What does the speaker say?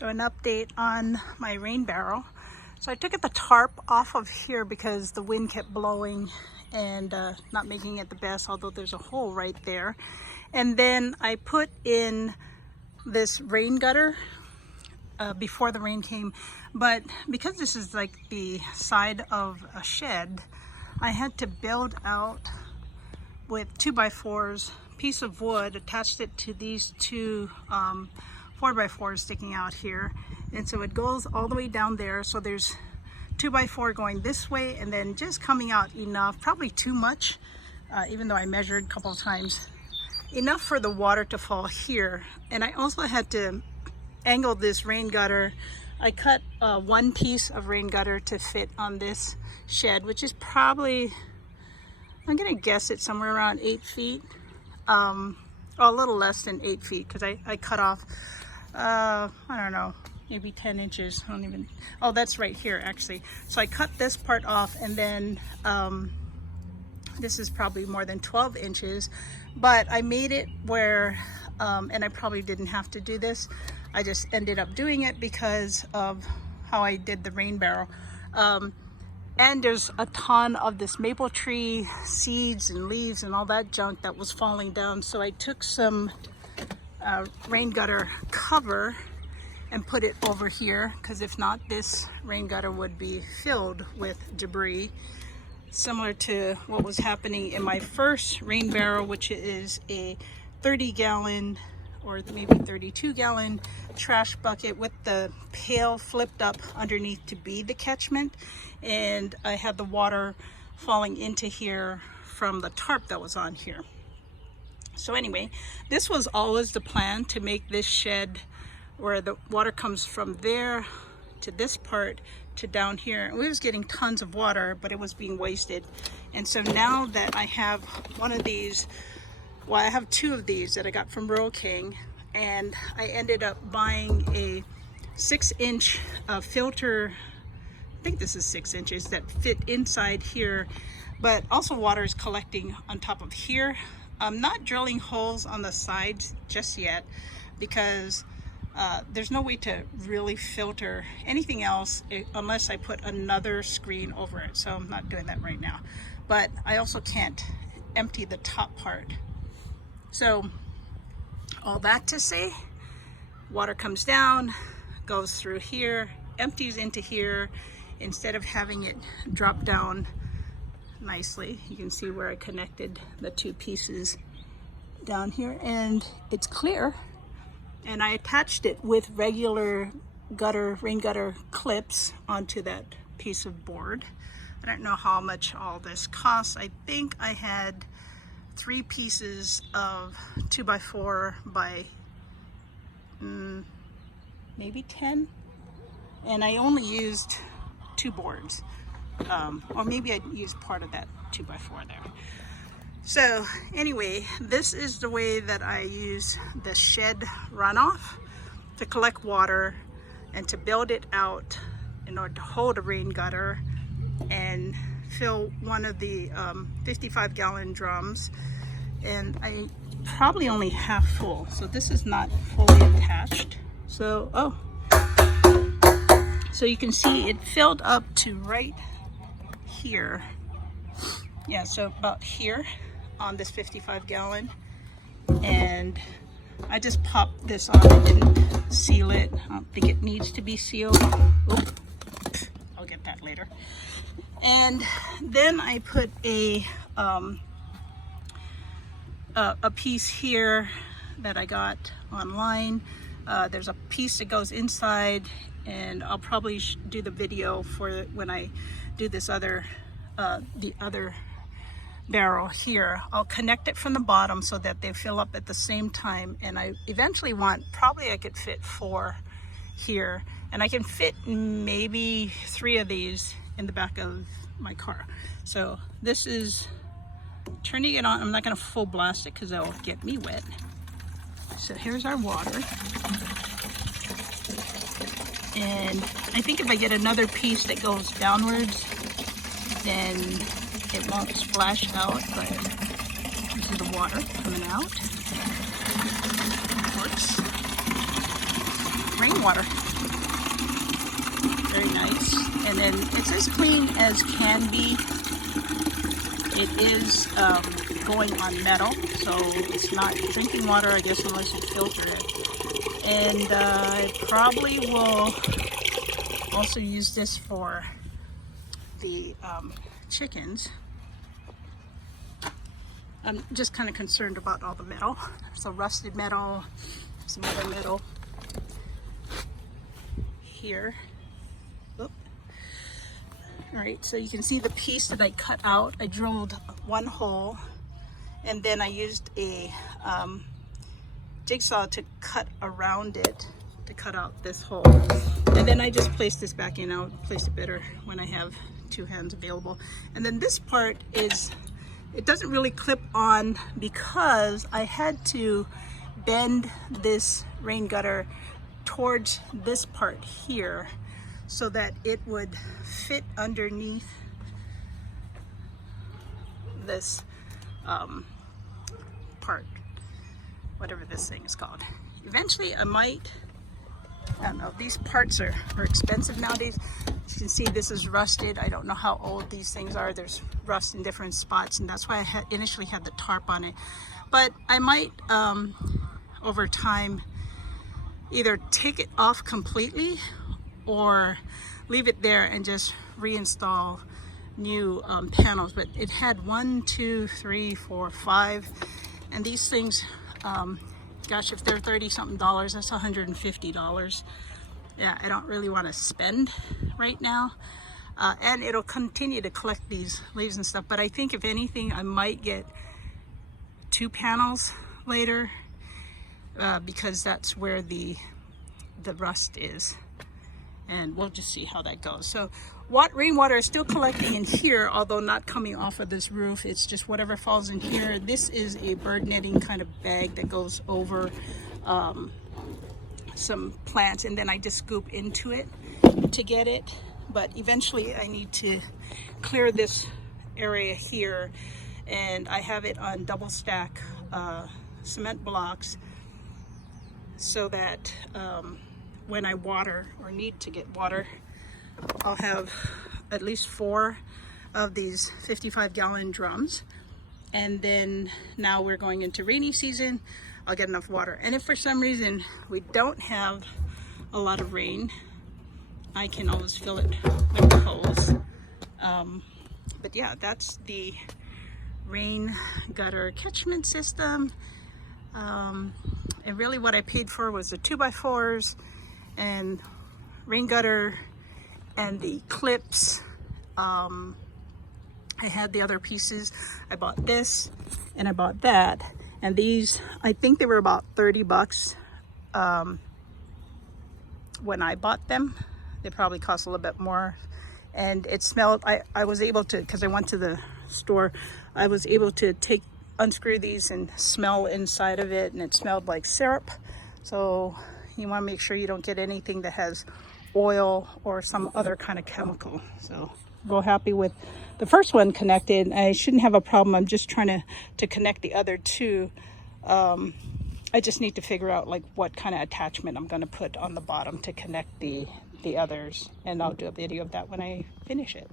So an update on my rain barrel. So I took the tarp off of here because the wind kept blowing and not making it the best, although there's a hole right there. And then I put in this rain gutter before the rain came. But because this is like the side of a shed, I had to build out with 2x4s, piece of wood, attached it to these two 4x4s sticking out here. And so it goes all the way down there. So there's 2x4 going this way and then just coming out enough, probably too much, even though I measured a couple of times, enough for the water to fall here. And I also had to angle this rain gutter. I cut one piece of rain gutter to fit on this shed, which is probably, I'm gonna guess it's somewhere around 8 feet. A little less than 8 feet, because I cut off, I don't know, maybe 10 inches. I don't even, oh, that's right here actually. So I cut this part off, and then this is probably more than 12 inches, but I made it where, and I probably didn't have to do this. I just ended up doing it because of how I did the rain barrel. And there's a ton of this maple tree seeds and leaves and all that junk that was falling down. So I took some rain gutter cover and put it over here, because if not, this rain gutter would be filled with debris, similar to what was happening in my first rain barrel, which is a 30-gallon or maybe 32-gallon trash bucket with the pail flipped up underneath to be the catchment. And I had the water falling into here from the tarp that was on here. So anyway, this was always the plan, to make this shed where the water comes from there to this part to down here. And we was getting tons of water, but it was being wasted. And so now that I have one of these, well, I have two of these that I got from Rural King, and I ended up buying a 6-inch filter. I think this is 6 inches, that fit inside here, but also water is collecting on top of here. I'm not drilling holes on the sides just yet, because there's no way to really filter anything else unless I put another screen over it. So I'm not doing that right now. But I also can't empty the top part. So all that to say, water comes down, goes through here, empties into here. Instead of having it drop down nicely, you can see where I connected the two pieces down here, and it's clear. And I attached it with regular rain gutter clips onto that piece of board. I don't know how much all this costs. I think I had 3 pieces of 2x4 by maybe 10, and I only used 2 boards, or maybe I used part of that 2x4 there. So anyway, this is the way that I use the shed runoff to collect water and to build it out in order to hold a rain gutter and fill one of the 55-gallon drums. And I probably only half full, so this is not fully attached. So, so you can see it filled up to right here. Yeah, so about here on this 55-gallon. And I just popped this on. I didn't seal it. I don't think it needs to be sealed. Oh, I'll get that later. And then I put a piece here that I got online. There's a piece that goes inside, and I'll probably do the video for when I do this other, the other barrel here. I'll connect it from the bottom so that they fill up at the same time, and I eventually probably I could fit 4 here, and I can fit maybe 3 of these in the back of my car. So this is turning it on. I'm not going to full blast it because that will get me wet. So here's our water, and I think if I get another piece that goes downwards, then it won't splash out. But this is the water coming out. Of course, rainwater. very nice. And then it's as clean as can be. It is going on metal, so it's not drinking water, I guess, unless you filter it. And I probably will also use this for the chickens. I'm just kind of concerned about all the metal. So rusted metal, some other metal here. Oop. All right, so you can see the piece that I cut out. I drilled one hole, and then I used a jigsaw to cut around it to cut out this hole. And then I just placed this back in. I'll place it better when I have two hands available. And then this part is, it doesn't really clip on because I had to bend this rain gutter towards this part here so that it would fit underneath this part, whatever this thing is called. Eventually I might, I don't know, these parts are expensive nowadays. As you can see, this is rusted. I don't know how old these things are. There's rust in different spots, and that's why I initially had the tarp on it. But I might, over time, either take it off completely or leave it there and just reinstall new panels. But it had 1, 2, 3, 4, 5, and these things, gosh, if they're $30-something, that's $150. Yeah, I don't really want to spend right now. And it'll continue to collect these leaves and stuff. But I think if anything, I might get 2 panels later because that's where the rust is. And we'll just see how that goes. So rainwater is still collecting in here, although not coming off of this roof. It's just whatever falls in here. This is a bird netting kind of bag that goes over some plants, and then I just scoop into it to get it. But eventually I need to clear this area here, and I have it on double stack cement blocks so that when I water or need to get water, I'll have at least 4 of these 55-gallon drums. And then now we're going into rainy season, I'll get enough water. And if for some reason we don't have a lot of rain, I can always fill it with the hose. But yeah, that's the rain gutter catchment system. And really what I paid for was the 2x4s and rain gutter and the clips. I had the other pieces. I bought this and I bought that, and these, I think they were about 30 bucks when I bought them. They probably cost a little bit more. And it smelled, I was able to, because I went to the store, I was able to unscrew these and smell inside of it, and it smelled like syrup. So you want to make sure you don't get anything that has oil or some other kind of chemical. So real happy with the first one connected. I shouldn't have a problem. I'm just trying to connect the other two. I just need to figure out like what kind of attachment I'm going to put on the bottom to connect the others, and I'll do a video of that when I finish it.